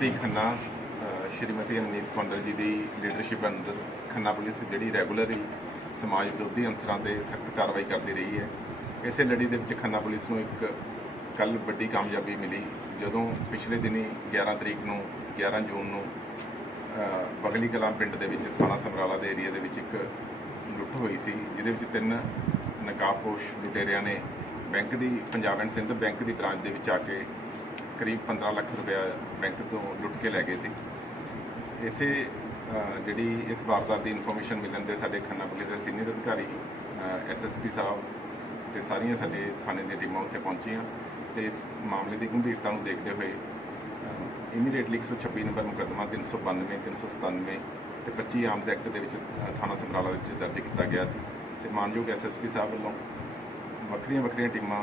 SP Khanna Shrimati Anit Kondal ji ਦੀ leadership ਅੰਦਰ Khanna police ਜਿਹੜੀ ਰੈਗੂਲਰਲੀ ਸਮਾਜ ਵਿਰੋਧੀ ਅੰਸਰਾਂ ਤੇ ਸਖਤ ਕਾਰਵਾਈ ਕਰਦੀ ਰਹੀ ਹੈ ਇਸੇ ਲੜੀ ਦੇ ਵਿੱਚ ਖੰਨਾ ਪੁਲਿਸ ਨੂੰ ਇੱਕ ਕੱਲ ਵੱਡੀ ਕਾਮਯਾਬੀ ਮਿਲੀ ਜਦੋਂ ਪਿਛਲੇ ਦਿਨੀ 11 ਤਰੀਕ ਨੂੰ 11 ਜੂਨ ਨੂੰ ਬਗਲੀ ਕਲਾਂ ਪਿੰਡ ਦੇ ਵਿੱਚ ਥਾਣਾ ਸਮਰਾਲਾ ਦੇ ਏਰੀਆ ਦੇ ਵਿੱਚ ਇੱਕ ਲੁੱਟ ਹੋਈ ਸੀ ਜਿਹਦੇ ਵਿੱਚ ਤਿੰਨ ਨਕਾਬਪੋਸ਼ ਲੁਟੇਰਿਆਂ ਨੇ ਬੈਂਕ ਦੀ ਪੰਜਾਬ ਐਂਡ ਸਿੰਧ ਬੈਂਕ ਦੀ ਬ੍ਰਾਂਚ ਦੇ ਵਿੱਚ ਆ ਕੇ ਕਰੀਬ 15 ਲੱਖ ਰੁਪਇਆ ਬੈਂਕ ਤੋਂ ਲੁੱਟ ਕੇ ਲੈ ਗਏ ਸੀ ਇਸੇ ਜਿਹੜੀ ਇਸ ਵਾਰਦਾਤ ਦੀ ਇਨਫੋਰਮੇਸ਼ਨ ਮਿਲਣ ਦੇ ਸਾਡੇ ਖੰਨਾ ਪੁਲਿਸ ਦੇ ਸੀਨੀਅਰ ਅਧਿਕਾਰੀ ਐਸਐਸਪੀ ਸਾਹਿਬ ਤੇ ਸਾਰੀਆਂ ਸਾਡੇ ਥਾਣੇ ਦੇ ਟੀਮਾਂ ਉੱਥੇ ਪਹੁੰਚੀਆਂ ਤੇ ਇਸ ਮਾਮਲੇ ਦੀ ਗੰਭੀਰਤਾ ਨੂੰ ਦੇਖਦੇ ਹੋਏ ਇਮੀਡੀਏਟਲੀ 126 ਨੰਬਰ ਮੁਕਦਮਾ 392 397 ਤੇ 25 ਆਰਮਸ ਐਕਟ ਦੇ ਵਿੱਚ ਥਾਣਾ ਸਮਰਾਲਾ ਦੇ ਵਿੱਚ ਦਰਜ ਕੀਤਾ ਗਿਆ ਸੀ ਤੇ ਮਾਨਯੋਗ ਐਸਐਸਪੀ ਸਾਹਿਬ ਵੱਲੋਂ ਵੱਖਰੀਆਂ ਵੱਖਰੀਆਂ ਟੀਮਾਂ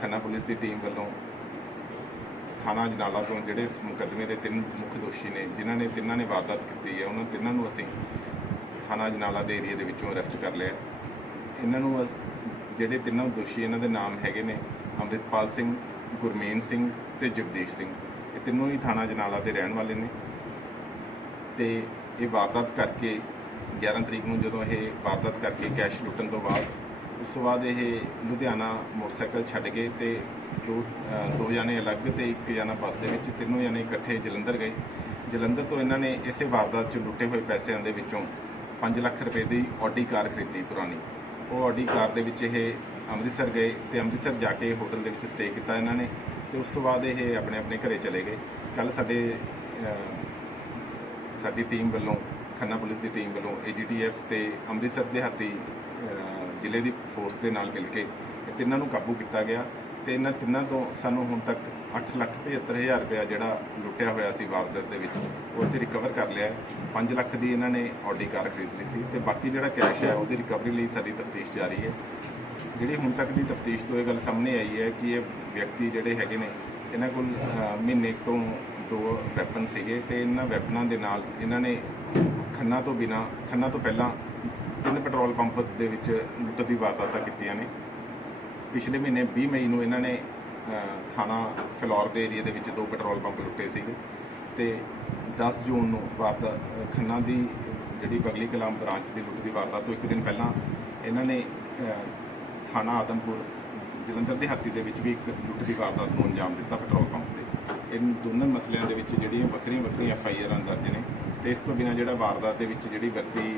ਖੰਨਾ ਪੁਲਿਸ ਦੀ ਟੀਮ ਵੱਲੋਂ ਥਾਣਾ ਜਨਾਲਾ ਤੋਂ ਜਿਹੜੇ ਇਸ ਮੁਕੱਦਮੇ ਦੇ ਤਿੰਨ ਮੁੱਖ ਦੋਸ਼ੀ ਨੇ ਜਿਨ੍ਹਾਂ ਨੇ ਤਿੰਨਾਂ ਨੇ ਵਾਰਦਾਤ ਕੀਤੀ ਹੈ ਉਹਨਾਂ ਤਿੰਨਾਂ ਨੂੰ ਅਸੀਂ ਥਾਣਾ ਜਨਾਲਾ ਦੇ ਏਰੀਆ ਦੇ ਵਿੱਚੋਂ ਅਰੈਸਟ ਕਰ ਲਿਆ ਇਹਨਾਂ ਨੂੰ ਜਿਹੜੇ ਤਿੰਨੋਂ ਦੋਸ਼ੀ ਇਹਨਾਂ ਦੇ ਨਾਮ ਹੈਗੇ ਨੇ ਅਮਰਿਤਪਾਲ ਸਿੰਘ ਗੁਰਮੇਨ ਸਿੰਘ ਤੇ ਜਗਦੀਸ਼ ਸਿੰਘ ਇਹ ਤਿੰਨੋਂ ਹੀ ਥਾਣਾ ਜਨਾਲਾ ਦੇ ਰਹਿਣ ਵਾਲੇ ਨੇ ਤੇ ਇਹ ਵਾਰਦਾਤ ਕਰਕੇ 11 ਤਰੀਕ ਨੂੰ ਜਦੋਂ ਇਹ ਵਾਰਦਾਤ ਕਰਕੇ ਕੈਸ਼ ਲੁੱਟਣ ਤੋਂ ਬਾਅਦ ਉਸ ਤੋਂ ਬਾਅਦ ਇਹ ਲੁਧਿਆਣਾ ਮੋਟਰਸਾਈਕਲ ਛੱਡ ਕੇ ਤੇ ਦੋ ਦੋ ਜਾਨੇ ਅਲੱਗ ਤੇ ਇੱਕ ਜਾਨਾ ਬੱਸ ਦੇ ਵਿੱਚ ਤਿੰਨੋਂ ਜਾਨੇ ਇਕੱਠੇ ਜਲੰਧਰ ਗਏ ਜਲੰਧਰ ਤੋਂ ਇਹਨਾਂ ਨੇ ਇਸੇ ਵਾਰਦਾਤ 'ਚ ਲੁੱਟੇ ਹੋਏ ਪੈਸਿਆਂ ਦੇ ਵਿੱਚੋਂ 5 ਲੱਖ ਰੁਪਏ ਦੀ ਆਡੀ ਕਾਰ ਖਰੀਦੀ ਪੁਰਾਣੀ ਉਹ ਆਡੀ ਕਾਰ ਦੇ ਵਿੱਚ ਇਹ ਅੰਮ੍ਰਿਤਸਰ ਗਏ ਤੇ ਅੰਮ੍ਰਿਤਸਰ ਜਾ ਕੇ ਹੋਟਲ ਦੇ ਵਿੱਚ ਸਟੇ ਕੀਤਾ ਇਹਨਾਂ ਨੇ ਤੇ ਉਸ ਤੋਂ ਬਾਅਦ ਇਹ ਆਪਣੇ ਆਪਣੇ ਘਰੇ ਚਲੇ ਗਏ ਕੱਲ ਸਾਡੇ ਸਾਡੀ ਟੀਮ ਵੱਲੋਂ ਖੰਨਾ ਪੁਲਿਸ ਦੀ ਟੀਮ ਵੱਲੋਂ ਏਜੀਟੀਐਫ ਤੇ ਅੰਮ੍ਰਿਤਸਰ ਦੇ ਹੱਥੀ ਜ਼ਿਲ੍ਹੇ ਦੀ ਫੋਰਸ ਦੇ ਨਾਲ ਮਿਲ ਕੇ ਇਹ ਤਿੰਨਾਂ ਨੂੰ ਕਾਬੂ ਕੀਤਾ ਗਿਆ ਤੇ ਇਹਨਾਂ ਤਿੰਨਾਂ ਤੋਂ ਸਾਨੂੰ ਹੁਣ ਤੱਕ 8,75,000 ਰੁਪਇਆ ਜਿਹੜਾ ਲੁੱਟਿਆ ਹੋਇਆ ਸੀ ਵਾਰਦਾਤ ਦੇ ਵਿੱਚ ਉਹ ਅਸੀਂ ਰਿਕਵਰ ਕਰ ਲਿਆ 5 ਲੱਖ ਦੀ ਇਹਨਾਂ ਨੇ ਆਡੀ ਕਾਰ ਖਰੀਦ ਲਈ ਸੀ ਤੇ ਬਾਕੀ ਜਿਹੜਾ ਕੈਸ਼ ਹੈ ਉਹਦੀ ਰਿਕਵਰੀ ਲਈ ਸਾਡੀ ਤਫਤੀਸ਼ ਜਾਰੀ ਹੈ ਜਿਹੜੀ ਹੁਣ ਤੱਕ ਦੀ ਤਫਤੀਸ਼ ਤੋਂ ਇਹ ਗੱਲ ਸਾਹਮਣੇ ਆਈ ਹੈ ਕਿ ਇਹ ਵਿਅਕਤੀ ਜਿਹੜੇ ਹੈਗੇ ਨੇ ਇਹਨਾਂ ਕੋਲ ਮਹੀਨੇ ਤੋਂ ਦੋ ਵੈਪਨ ਸੀਗੇ ਤੇ ਇਹਨਾਂ ਵੈਪਨਾਂ ਦੇ ਨਾਲ ਇਹਨਾਂ ਨੇ ਖੰਨਾ ਤੋਂ ਬਿਨਾ ਖੰਨਾ ਤੋਂ ਪਹਿਲਾਂ ਤਿੰਨ ਪੈਟਰੋਲ ਪੰਪ ਦੇ ਵਿੱਚ ਲੁੱਟ ਦੀ ਵਾਰਦਾਤਾਂ ਕੀਤੀਆਂ ਨੇ ਪਿਛਲੇ ਮਹੀਨੇ 20 ਮਈ ਨੂੰ ਇਹਨਾਂ ਨੇ ਥਾਣਾ ਫਲੋਰ ਦੇ ਏਰੀਆ ਦੇ ਵਿੱਚ ਦੋ ਪੈਟਰੋਲ ਪੰਪ ਲੁੱਟੇ ਸੀਗੇ ਤੇ 10 ਜੂਨ ਨੂੰ ਵਾਰਦਾ ਖੰਨਾ ਦੀ ਜਿਹੜੀ ਬਗਲੀ ਕਲਾਮ ਬ੍ਰਾਂਚ ਦੀ ਲੁੱਟ ਦੀ ਵਾਰਦਾਤ ਤੋਂ ਇੱਕ ਦਿਨ ਪਹਿਲਾਂ ਇਹਨਾਂ ਨੇ ਥਾਣਾ ਆਦਮਪੁਰ ਜਲੰਧਰ ਦੇ ਹੱਤੀ ਦੇ ਵਿੱਚ ਵੀ ਇੱਕ ਲੁੱਟ ਦੀ ਵਾਰਦਾਤ ਨੂੰ ਅੰਜਾਮ ਦਿੱਤਾ ਪੈਟਰੋਲ ਪੰਪ ਤੇ ਇਹਨਾਂ ਦੋਨਾਂ ਮਸਲਿਆਂ ਦੇ ਵਿੱਚ ਜਿਹੜੀਆਂ ਵੱਖਰੀਆਂ ਵੱਖਰੀਆਂ ਐਫ ਆਈ ਆਰਾਂ ਦਰਜ ਨੇ ਤੇ ਇਸ ਤੋਂ ਬਿਨਾ ਜਿਹੜਾ ਵਾਰਦਾਤ ਦੇ ਵਿੱਚ ਜਿਹੜੀ ਵਰਤੀ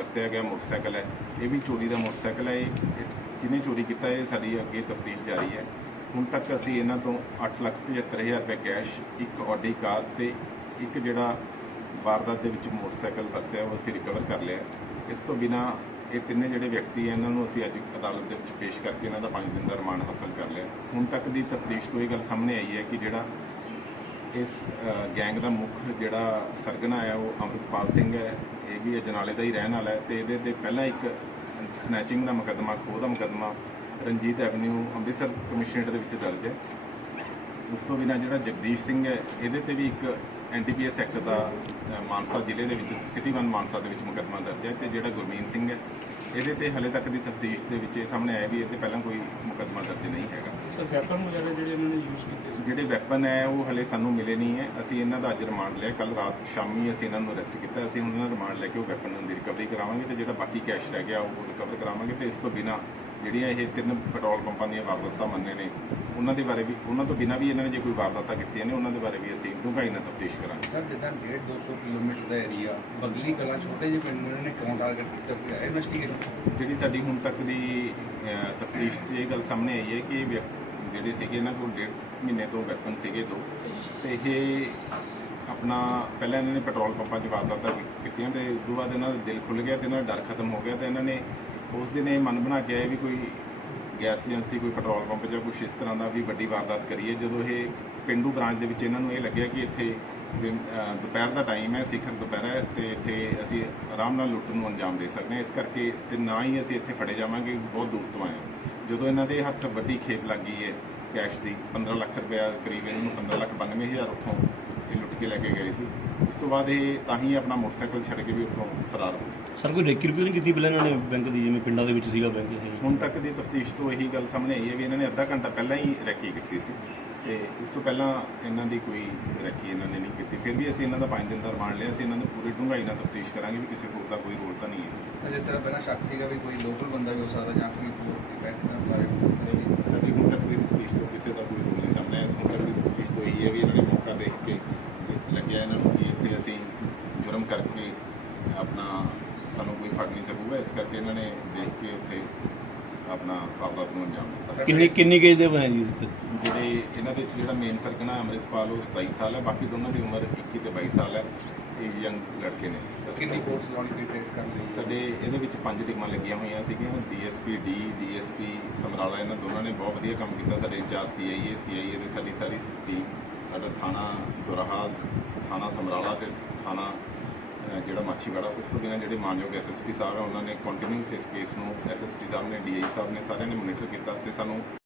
ਵਰਤਿਆ ਗਿਆ ਮੋਟਰਸਾਈਕਲ ਹੈ ਇਹ ਵੀ ਚੋਰੀ ਦਾ ਮੋਟਰਸਾਈਕਲ ਹੈ ਇਹ ਜਿਹਨੇ ਚੋਰੀ ਕੀਤਾ ਇਹ ਸਾਡੀ ਅੱਗੇ ਤਫਤੀਸ਼ ਜਾਰੀ ਹੈ ਹੁਣ ਤੱਕ ਅਸੀਂ ਇਹਨਾਂ ਤੋਂ 875000 ਰੁਪਏ ਕੈਸ਼ ਇੱਕ ਆਡੀ ਕਾਰ ਤੇ ਇੱਕ ਜਿਹੜਾ ਵਾਰਦਾਤ ਦੇ ਵਿੱਚ ਮੋਟਰਸਾਈਕਲ ਵਰਤਿਆ ਉਹ ਅਸੀਂ ਰਿਕਵਰ ਕਰ ਲਿਆ ਇਸ ਤੋਂ ਬਿਨਾ ਇਹ ਤਿੰਨੇ ਜਿਹੜੇ ਵਿਅਕਤੀ ਹੈ ਇਹਨਾਂ ਨੂੰ ਅਸੀਂ ਅੱਜ ਅਦਾਲਤ ਦੇ ਵਿੱਚ ਪੇਸ਼ ਕਰਕੇ ਇਹਨਾਂ ਦਾ 5 ਦਿਨ ਦਾ ਰਿਮਾਂਡ ਹਾਸਲ ਕਰ ਲਿਆ ਹੁਣ ਤੱਕ ਦੀ ਤਫਤੀਸ਼ ਤੋਂ ਇਹ ਗੱਲ ਸਾਹਮਣੇ ਆਈ ਹੈ ਕਿ ਜਿਹੜਾ ਇਸ ਗੈਂਗ ਦਾ ਮੁੱਖ ਜਿਹੜਾ ਸਰਗਨਾ ਹੈ ਉਹ ਅੰਮ੍ਰਿਤਪਾਲ ਸਿੰਘ ਹੈ ਇਹ ਵੀ ਅਜਨਾਲੇ ਦਾ ਹੀ ਰਹਿਣ ਵਾਲਾ ਹੈ ਤੇ ਇਹਦੇ ਤੇ ਪਹਿਲਾਂ ਇੱਕ ਸਨੈਚਿੰਗ ਦਾ ਮੁਕਦਮਾ ਖੋਹ ਦਾ ਮੁਕਦਮਾ ਰਣਜੀਤ ਐਵਨਿਊ ਅੰਮ੍ਰਿਤਸਰ ਕਮਿਸ਼ਨਰੇਟ ਦੇ ਵਿੱਚ ਦਰਜ ਹੈ ਉਸ ਤੋਂ ਬਿਨਾਂ ਜਿਹੜਾ ਜਗਦੀਸ਼ ਸਿੰਘ ਹੈ ਇਹਦੇ ਤੇ ਵੀ ਇੱਕ ਐਨਡੀਪੀਐਸ ਐਕਟ ਦਾ ਮਾਨਸਾ ਜ਼ਿਲ੍ਹੇ ਦੇ ਵਿੱਚ ਸਿਟੀ 1 ਮਾਨਸਾ ਦੇ ਵਿੱਚ ਮੁਕਦਮਾ ਦਰਜ ਹੈ ਤੇ ਜਿਹੜਾ ਗੁਰਮੀਨ ਸਿੰਘ ਹੈ ਇਹਦੇ ਤੇ ਹਲੇ ਤੱਕ ਦੀ ਤਫਤੀਸ਼ ਦੇ ਵਿੱਚ ਇਹ ਸਾਹਮਣੇ ਆਇਆ ਵੀ ਇਹ ਤੇ ਪਹਿਲਾਂ ਕੋਈ ਮੁਕੱਦਮਾ ਦਰਜ ਨਹੀਂ ਹੈਗਾ ਸਰ ਵੈਪਨ ਵਗੈਰਾ ਜਿਹੜੇ ਇਹਨਾਂ ਨੇ ਯੂਜ਼ ਕੀਤੇ ਸੀ ਜਿਹੜੇ ਵੈਪਨ ਹੈ ਉਹ ਹਲੇ ਸਾਨੂੰ ਮਿਲੇ ਨਹੀਂ ਹੈ ਅਸੀਂ ਇਹਨਾਂ ਦਾ ਅੱਜ ਰਿਮਾਂਡ ਲਿਆ ਕੱਲ ਰਾਤ ਸ਼ਾਮੀ ਅਸੀਂ ਇਹਨਾਂ ਨੂੰ ਅਰੈਸਟ ਕੀਤਾ ਅਸੀਂ ਉਹਨਾਂ ਦਾ ਰਿਮਾਂਡ ਲੈ ਕੇ ਉਹ ਵੈਪਨ ਦੀ ਰਿਕਵਰੀ ਕਰਾਵਾਂਗੇ ਤੇ ਜਿਹੜਾ ਬਾਕੀ ਕੈਸ਼ ਰਹਿ ਗਿਆ ਉਹ ਰਿਕਵਰ ਕਰਾਵਾਂਗੇ ਤੇ ਇਸ ਤੋਂ ਬਿਨਾ ਜਿਹੜੀਆਂ ਇਹ ਤਿੰਨ ਪੈਟਰੋਲ ਪੰਪਾਂ ਦੀਆਂ ਵਾਰਦਾਤਾਂ ਮੰਨੇ ਨੇ ਉਹਨਾਂ ਦੇ ਬਾਰੇ ਵੀ ਉਹਨਾਂ ਤੋਂ ਬਿਨਾਂ ਵੀ ਇਹਨਾਂ ਨੇ ਜੇ ਕੋਈ ਵਾਰਦਾਤਾਂ ਕੀਤੀਆਂ ਨੇ ਉਹਨਾਂ ਦੇ ਬਾਰੇ ਵੀ ਅਸੀਂ ਡੂੰਘਾਈ ਨਾਲ ਤਫਤੀਸ਼ ਕਰਾਂਗੇ ਸਰ ਜਿੱਦਾਂ 1.5 200 ਕਿਲੋਮੀਟਰ ਦਾ ਏਰੀਆ ਬਗਲੀ ਕਲਾ ਛੋਟੇ ਜਿਹੇ ਪਿੰਡ ਨੂੰ ਇਹਨਾਂ ਨੇ ਕਿਉਂ ਟਾਰਗੇਟ ਕੀਤਾ ਗਿਆ ਇਨਵੈਸਟੀਗੇਸ਼ਨ ਜਿਹੜੀ ਸਾਡੀ ਹੁਣ ਤੱਕ ਦੀ ਤਫਤੀਸ਼ 'ਚ ਇਹ ਗੱਲ ਸਾਹਮਣੇ ਆਈ ਹੈ ਕਿ ਜਿਹੜੇ ਸੀਗੇ ਇਹਨਾਂ ਕੋਲ 1.5 ਮਹੀਨੇ ਤੋਂ ਵੈਪਨ ਸੀਗੇ ਦੋ ਤੇ ਇਹ ਆਪਣਾ ਪਹਿਲਾਂ ਇਹਨਾਂ ਨੇ ਪੈਟਰੋਲ ਪੰਪਾਂ 'ਚ ਵਾਰਦਾਤਾਂ ਕੀਤੀਆਂ ਤੇ ਉਸ ਤੋਂ ਬਾਅਦ ਇਹਨਾਂ ਦਾ ਦਿਲ ਖੁੱਲ ਗਿਆ ਤੇ ਇਹਨਾਂ ਦਾ ਡਰ ਖਤਮ ਹੋ ਗਿਆ ਤੇ ਇਹਨਾਂ ਨੇ ਉਸ ਦਿਨ ਇਹ ਮਨ ਬਣਾ ਕੇ ਆਏ ਵੀ ਕੋਈ ਗੈਸ ਏਜੰਸੀ ਕੋਈ ਪੈਟਰੋਲ ਪੰਪ ਜਾਂ ਕੁਝ ਇਸ ਤਰ੍ਹਾਂ ਦਾ ਵੀ ਵੱਡੀ ਵਾਰਦਾਤ ਕਰੀਏ ਜਦੋਂ ਇਹ ਪਿੰਡੂ ਬ੍ਰਾਂਚ ਦੇ ਵਿੱਚ ਇਹਨਾਂ ਨੂੰ ਇਹ ਲੱਗਿਆ ਕਿ ਇੱਥੇ ਦੁਪਹਿਰ ਦਾ ਟਾਈਮ ਹੈ ਸਿਖਰ ਦੁਪਹਿਰ ਹੈ ਤੇ ਇੱਥੇ ਅਸੀਂ ਆਰਾਮ ਨਾਲ ਲੁੱਟ ਨੂੰ ਅੰਜਾਮ ਦੇ ਸਕਦੇ ਹਾਂ ਇਸ ਕਰਕੇ ਤੇ ਨਾ ਹੀ ਅਸੀਂ ਇੱਥੇ ਫੜੇ ਜਾਵਾਂਗੇ ਬਹੁਤ ਦੂਰ ਤੋਂ ਆਏ ਜਦੋਂ ਇਹਨਾਂ ਦੇ ਹੱਥ ਵੱਡੀ ਖੇਪ ਲੱਗ ਗਈ ਹੈ ਕੈਸ਼ ਦੀ 15 ਲੱਖ ਰੁਪਇਆ ਕਰੀਬ ਇਹਨਾਂ ਨੂੰ 15 ਲੱਖ 92000 ਉੱਥੋਂ ਕੇ ਲੈ ਕੇ ਗਏ ਸੀ ਉਸ ਤੋਂ ਬਾਅਦ ਇਹ ਤਾਂ ਹੀ ਆਪਣਾ ਮੋਟਰਸਾਈਕਲ ਛੱਡ ਕੇ ਵੀ ਉੱਥੋਂ ਫਰਾਰ ਹੋ ਗਏ ਸਰ ਕੋਈ ਰੇਕੀ ਨਹੀਂ ਕੀਤੀ ਪਹਿਲਾਂ ਇਹਨਾਂ ਨੇ ਬੈਂਕ ਦੀ ਜਿਵੇਂ ਪਿੰਡਾਂ ਦੇ ਵਿੱਚ ਸੀਗਾ ਬੈਂਕ ਇਹ ਹੁਣ ਤੱਕ ਦੀ ਤਫਤੀਸ਼ ਤੋਂ ਇਹੀ ਗੱਲ ਸਾਹਮਣੇ ਆਈ ਹੈ ਵੀ ਇਹਨਾਂ ਨੇ ਅੱਧਾ ਘੰਟਾ ਪਹਿਲਾਂ ਹੀ ਰੈਕੀ ਕੀਤੀ ਸੀ ਤੇ ਇਸ ਤੋਂ ਪਹਿਲਾਂ ਇਹਨਾਂ ਦੀ ਕੋਈ ਰੈਕੀ ਇਹਨਾਂ ਨੇ ਨਹੀਂ ਕੀਤੀ ਫਿਰ ਵੀ ਅਸੀਂ ਇਹਨਾਂ ਦਾ 5 ਦਿਨ ਦਾ ਰਿਮਾਂਡ ਲਿਆ ਸੀ ਇਹਨਾਂ ਨੂੰ ਪੂਰੀ ਡੂੰਘਾਈ ਨਾਲ ਤਫਤੀਸ਼ ਕਰਾਂਗੇ ਵੀ ਕਿਸੇ ਹੋਰ ਦਾ ਕੋਈ ਰੋਲ ਤਾਂ ਨਹੀਂ ਹੈ ਅਜੇ ਤੱਕ ਬਿਨਾਂ ਸ਼ੱਕ ਸੀਗਾ ਵੀ ਕੋਈ ਲੋਕਲ ਬੰਦਾ ਵੀ ਹੋ ਸਕਦਾ ਜਾਂ ਕੋਈ ਹੋਰ ਕੋਈ ਬੈਂਕ ਦਾ ਮੁਲਾਜ਼ਮ ਸਾਡੀ ਹੁਣ ਤੱਕ ਦੀ ਤਫਤੀਸ਼ ਤੋਂ ਕਿਸੇ ਦਾ ਕੋਈ ਰੋਲ ਨਹੀਂ ਸਾਹਮਣੇ ਆਇਆ ਹੁਣ ਤੱਕ ਦੀ ਤਫਤੀਸ਼ ਤੋਂ ਇਹੀ ਹੈ ਵੀ ਇਹਨਾਂ ਨੇ ਮੌਕਾ ਦੇਖ ਕੇ ਲੱਗਿਆ ਇਹਨਾਂ ਨੂੰ ਕਿ ਇੱਥੇ ਅਸੀਂ ਜੁਰਮ ਕਰਕੇ ਆਪਣਾ ਸਾਨੂੰ ਕੋਈ ਫੜ ਨਹੀਂ ਸਕੂਗਾ ਇਸ ਕਰਕੇ ਇਹਨਾਂ ਨੇ ਦੇਖ ਕੇ ਇੱਥੇ ਆਪਣਾ ਪਾਪਾ ਨੂੰ ਅੰਜਾਮ ਦਿੱਤਾ ਕਿੰਨੀ ਕਿੰਨੀ ਕੇਜ ਦੇ ਬਣੇ ਜੀ ਜਿਹੜੇ ਇਹਨਾਂ ਦੇ ਜਿਹੜਾ ਮੇਨ ਸਰਕਣਾ ਅਮਰਿਤਪਾਲ ਉਹ 27 ਸਾਲ ਹੈ ਬਾਕੀ ਦੋਨਾਂ ਦੀ ਉਮਰ 21 ਤੇ 22 ਸਾਲ ਹੈ ਇਹ ਯੰਗ ਲੜਕੇ ਨੇ ਕਿੰਨੀ ਕੋਰਸ ਲਾਉਣੀ ਕੋਈ ਟ੍ਰੇਸ ਕਰਨ ਲਈ ਸਾਡੇ ਇਹਦੇ ਵਿੱਚ ਪੰਜ ਟੀਮਾਂ ਲੱਗੀਆਂ ਹੋਈਆਂ ਸੀਗੀਆਂ ਡੀਐਸਪੀ ਡੀ ਡੀਐਸਪੀ ਸਮਰਾਲਾ ਇਹਨਾਂ ਦੋਨਾਂ ਨੇ ਬਹੁਤ ਵਧੀਆ ਕੰਮ ਕੀਤਾ ਸਾਡੇ ਇੰਚਾਰਜ ਸੀਆਈਏ ਸੀਆਈਏ ਦੇ ਸਾਡੀ ਸਾਰੀ ਟੀਮ ਸਾਡਾ ਥਾਣਾ ਦੁਰਹਾ ਥਾਣਾ ਸਮਰਾਲਾ ਤੇ ਥਾਣਾ ਜਿਹੜਾ ਮਾਛੀਵਾੜਾ ਉਸ ਤੋਂ ਬਿਨਾਂ ਜਿਹੜੇ ਮਾਨਯੋਗ ਐਸਐਸਪੀ ਸਾਹਿਬ ਆ ਉਹਨਾਂ ਨੇ ਕੰਟੀਨਿਊਸ ਇਸ ਕੇਸ ਨੂੰ ਐਸਐਸਪੀ ਸਾਹਿਬ ਨੇ ਡੀਆਈ ਸਾਹਿਬ ਨੇ ਸਾਰਿਆਂ ਨੇ ਮੋਨੀਟਰ ਕੀਤਾ ਤੇ ਸਾਨੂੰ